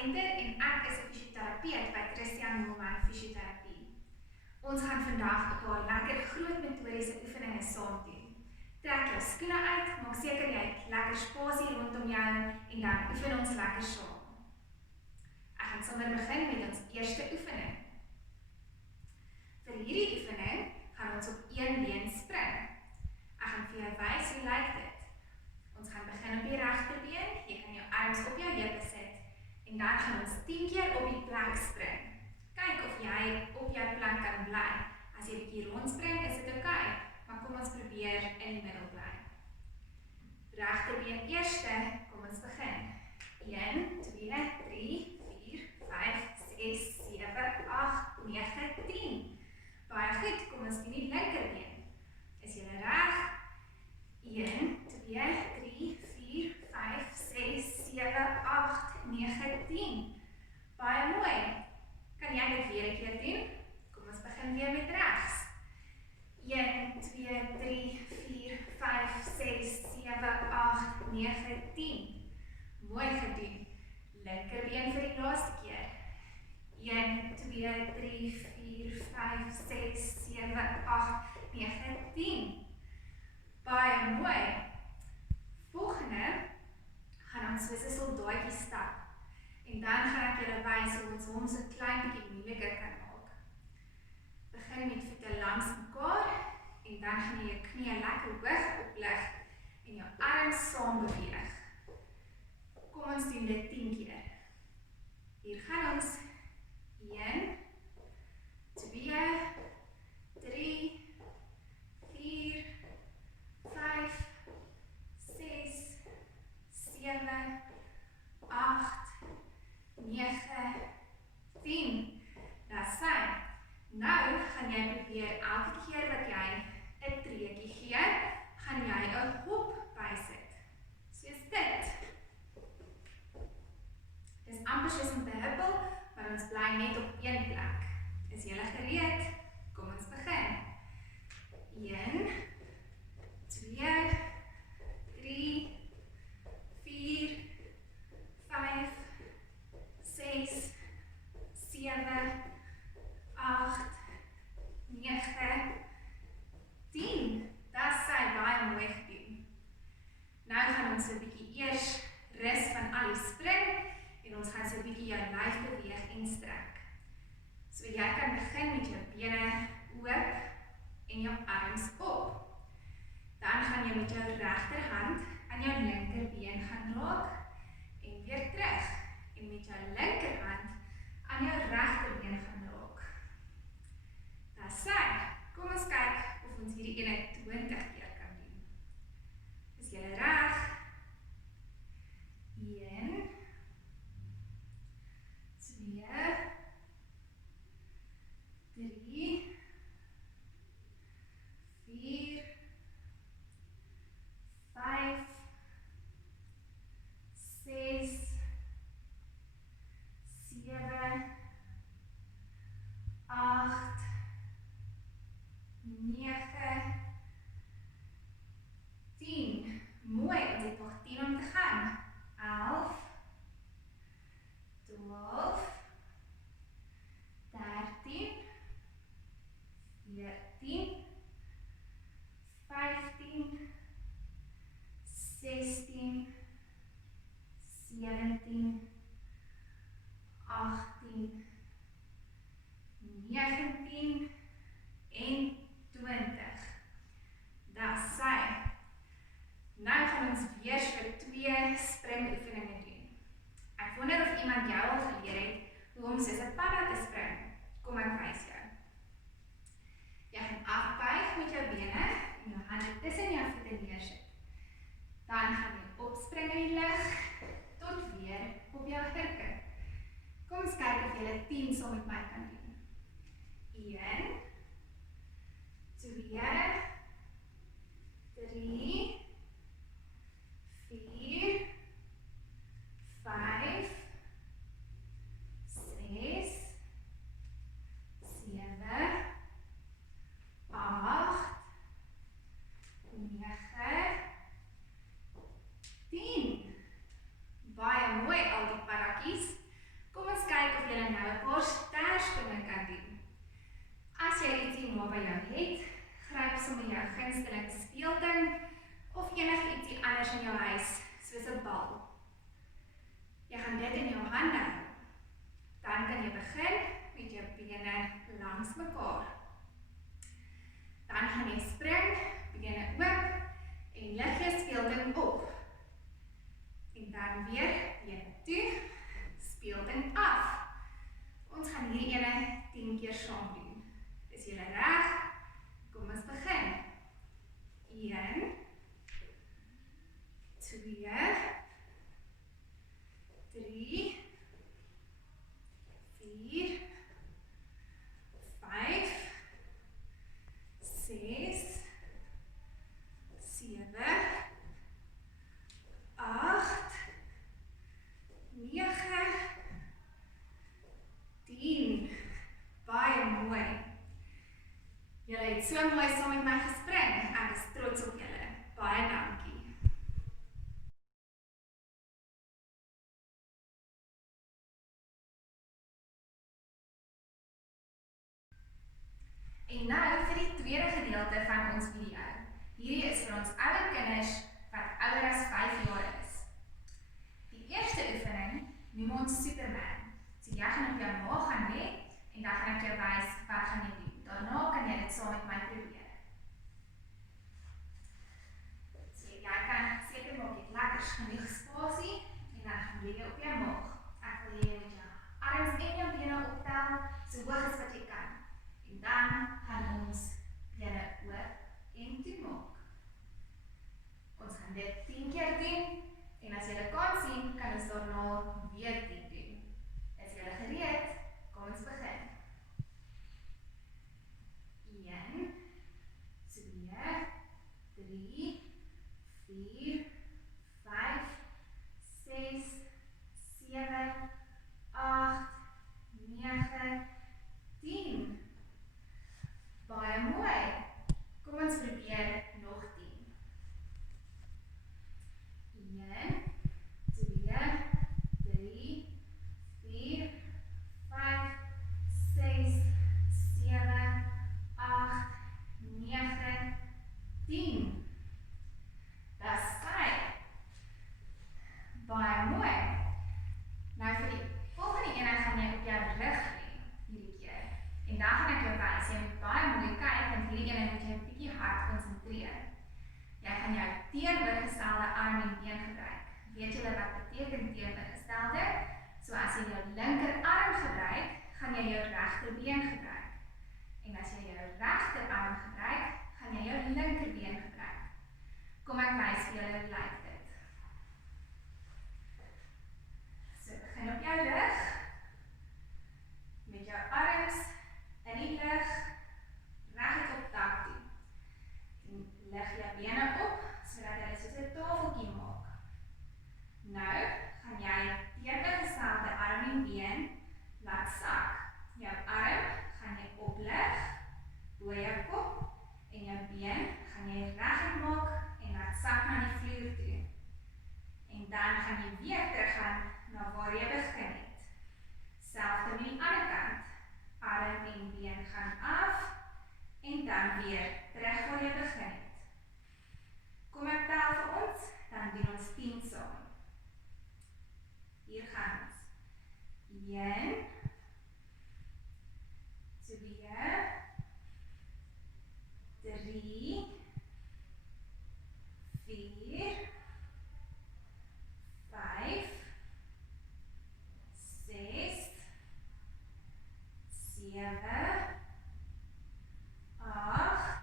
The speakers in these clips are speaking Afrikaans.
Venter en ek is 'n fisioterapeut by Christian Moelman Fisioterapie. Ons gaan vandag 'n paar lekker groot motoriese oefeninge saam doen. Trek jou skoene uit, maak seker jy het lekker spasie rondom jou en dan oefen ons lekker saam. Ek gaan sommer begin met ons eerste oefening. Vir hierdie oefening gaan ons op een been spring. Ek gaan vir jou wys hoe lyk dit. Ons gaan begin op die regterbeen, jy kan jou arms op jou heupe sit en dan gaan ons 10 keer op die plek spring. Kyk of jy op jou plek kan bly. As jy 'n bietjie rondspring, is dit oké, maar kom ons probeer in die middel bly. Regterbeen eerste, kom ons begin. 1, 2, 3, 4, 5, 6, 7, 8, 9, 10. Baie goed, kom ons doen die linkerbeen. Is jy reg? 1, 2, 3, 4, 5, 6, 7, 8, 9, 10. Baie mooi. Kan jy dit weer 'n keer doen? Kom ons begin weer met regs. 1, 2, 3, 4, 5, 6, 7, 8, 9, 10. Mooi gedoen. Linkerbeen vir die laaste keer. 1, 2, 3, 4, 5, 6, 7, 8, 9, 10. Baie mooi. Volgende gaan ons soos 'n soldaatjie stap. En dan gaan ek julle wys hoe ons hom so klein bietjie moeiliker kan maak. Begin met voete langs mekaar en dan gaan jy jou knie lekker hoog oplig en jou arms saam beweeg. Kom ons doen dit 10 keer. Hier gaan ons. 1, 2, 3, 4, 5, 6, 7, 8, 9, 10. Dis sy. Nou gaan jy probeer elke keer wat jy 'n treetjie gee, gaan jy 'n hop bysit. Soos dit. Dis amper soos om te huppel, maar ons bly net op een plek. Is julle gereed? Kom ons begin. 1, 2, 3, 4, 5, 6, 7, 8, 9, 10. Dis sy, baie mooi gedoen. Nou gaan ons 'n bietjie eers rus van al die spring en ons gaan so 'n bietjie jou lyf beweeg en strek. So jy kan begin met jou bene oop en jou arms op. Dan gaan jy met jou regterhand aan jou linkerbeen gaan raak en weer terug. En met jou linkerhand aan jou regterbeen gaan raak. Dis sy. Kom ons kyk of ons hierdie ene 20 keer kan doen. Is julle reg? 1, 2, 3, 4, 5, 6, 7, 8, 9, 10. Mooi, ons het nog 10 om te gaan. 11, 12, 13, 14, 15, 16, 17, 18, 19 en 20. Dis sy. Nou gaan ons weer vir 2 springoefeninge doen. Ek wonder of iemand jou al geleer het hoe om soos 'n padda te spring. Kom ek wys jou. Jy gaan afbuig met jou bene en jou hande tussen jou voete neersit. Dan gaan jy opspring in die lug tot weer op jou hurke. Kom ons kyk of julle 10 saam met my kan doen. 1, 2, 3, 4, 5, 6, 7, 8, 9, 10. Baie mooi al die paddatjies. hande hou. Dan kan jy begin met jou bene langs mekaar. Dan gaan jy spring, bene oop en lig jou speelding op. En dan weer bene toe, speelding af. Ons gaan hierdie ene 10 keer saam doen. Is julle reg? Kom ons begin. 1, 2, 3, 4, 5, 6, 7, 8, 9, 10. Baie mooi. Julle het so mooi saam met my gespring. Ek is trots op julle. Baie dankie. En nou vir die tweede gedeelte van ons video. Hierdie is vir ons ouer kinders wat ouer as 5 jaar is. Die eerste oefening noem ons Superman. So jy gaan op jou maag gaan lê en dan gaan ek jou wys wat gaan jy doen. Daarna kan jy dit saam met my probeer. So jy kan seker maak jy het lekker genoeg spasie en dan gaan lê jy op jou maag. Ek wil jy met jou arms en jou bene optel so hoog as wat jy kan. En dan gaan ons bene oop en toe maak. Ons gaan dit 10 keer doen en as jy kan sien, kan ons daarna weer 10 doen. Is jy gereed? Kom ons begin. 1, 2, 3, 4, 5, 6, 7, 8, 9, 10. Baie mooi. Kom ons probeer nog 10. 1, 2, 3, 4, 5, 6, 7, 8, 9, 10. Dis reg. Baie mooi. Nou vir die volgende ene gaan jy op jou rug lê hierdie keer. En dan gaan ek jou wys. Jy moet baie mooi kyk want hierdie ene moet jy 'n bietjie hard konsentreer. Jy gaan jou teenoorgestelde arm en been gebruik. Weet julle wat beteken teenoorgestelde? So as jy jou linkerarm gebruik, gaan jy jou regterbeen gebruik. En as jy jou regterarm gebruik, gaan jy jou linkerbeen gebruik. Kom ek wys vir julle hoe lyk dit. So begin op jou rug met jou arms in die lug reg op dak toe. En lig jou bene op sodat hulle soos 'n tafeltjie maak. Nou gaan jy teenoorgestelde arm en been laat sak. Jou arm gaan jy oplig bo jou kop en jou been gaan jy reguit maak en laat sak na die vloer toe. En dan gaan jy weer teruggaan na waar jy begin het. Selfs aan die ander kant. Arm en been gaan af en dan weer terug waar jy begin het. Kom ek tel vir ons, dan doen ons 10 saam. Hier gaan ons. 1, 2, 3, 4, 5, 6, 7, 8,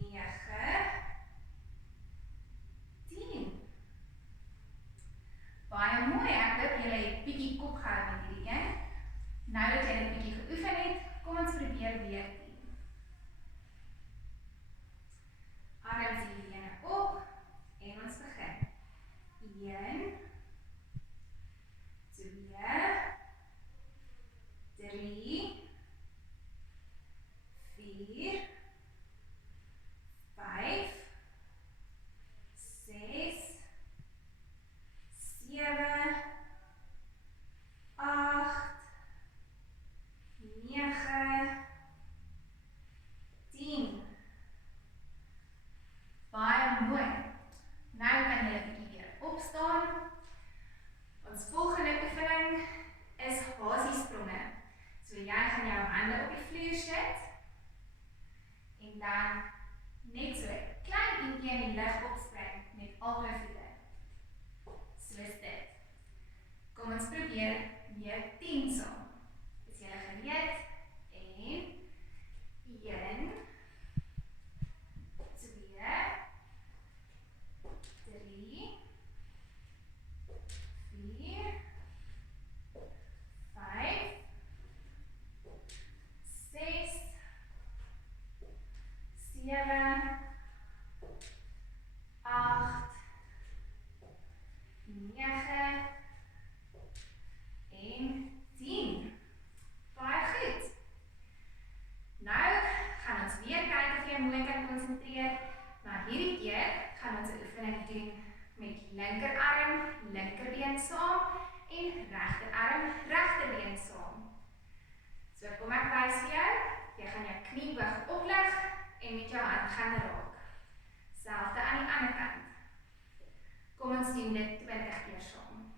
9, 10. Baie mooi, ek hoop julle het bietjie kop gehou met hierdie een. Nou dat jy dit bietjie geoefen het, kom ons probeer weer 10. Arms en bene op en ons begin. 1, 2, 3, 4, 5, 6, 7, 8, 9, 10. Baie mooi. Nou kan jy 'n bietjie weer opstaan 9 en 10. Baie goed. Nou gaan ons weer kyk of jy mooi kan konsentreer, maar hierdie keer gaan ons 'n oefening doen met linkerarm, linkerbeen saam en regterarm, regterbeen saam. So kom ek wys vir jou. Jy gaan jou knieboog oplig en met jou hand gaan raak. Selfde aan die ander kant. Kom ons doen dit 20 keer saam.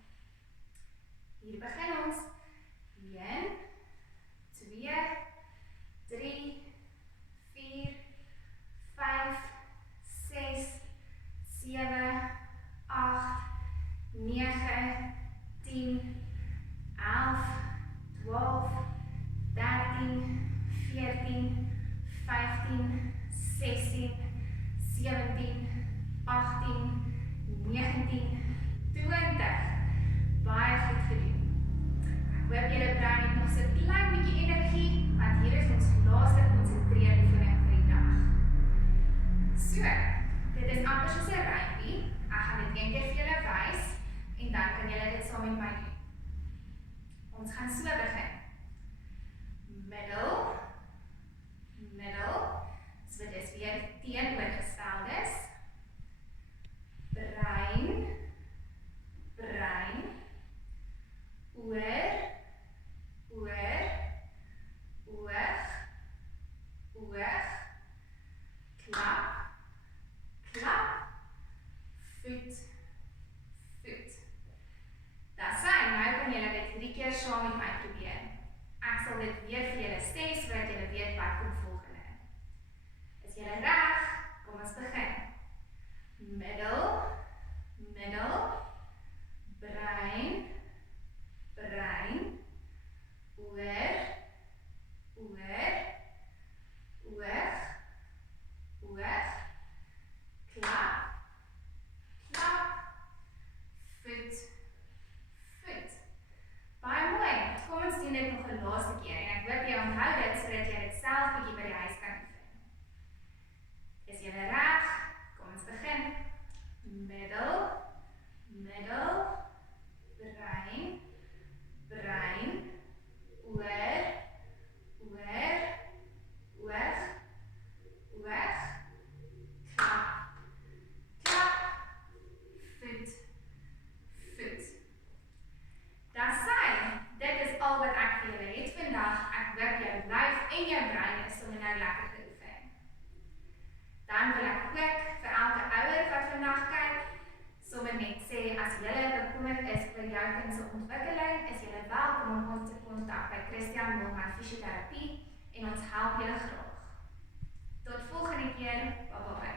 Hier begin ons. 1, 2, 3, 4, 5, 6, 7, 8, 9, 10, 11, 12, 13, 14, 15, 16, 17, 18, 19, 20. Baie goed gedoen. Ek hoop julle brein het nog so 'n klein bietjie energie, want hier is ons laaste konsentreer oefening vir die dag. So, dit is amper soos 'n rugby. Ek gaan dit een keer vir julle wys en dan kan julle dit saam met my doen. Ons gaan so begin. Middel, middel. So dit is weer teenoorgesteldes. Brein, brein. Oor, oor, oog, oog. Klap, klap. Voet, voet. Dis nou kan julle dit 3 keer saam met my probeer. Ek sal dit weer vir julle sê sodat julle weet wat kom volgende. Is julle reg? Kom ons begin. Middel, middel. Brein, brein. Oor, oor, oog, oog. Klap, klap. Voet, voet. Baie mooi. Kom ons doen dit nog 'n laaste keer en ek hoop jy onthou dit sodat jy dit self bietjie by die huis kan oefen. Is julle reg? Kom ons begin. Middel, middel. Brein, brein. Oor, oor, oog, oog. Klap, klap. Voet, voet. Dit is al wat ek vir julle het vandag. Ek hoop jou lyf en jou brein is sommer nou lekker geoefen. Dan wil ek ook vir elke ouer wat vandag kyk, sommer net sê as julle bekommerd is oor jou kind se ontwikkeling, is julle welkom om ons te kontak by Christian Moelman Fisioterapie en ons help julle graag. Tot volgende keer. Bye bye.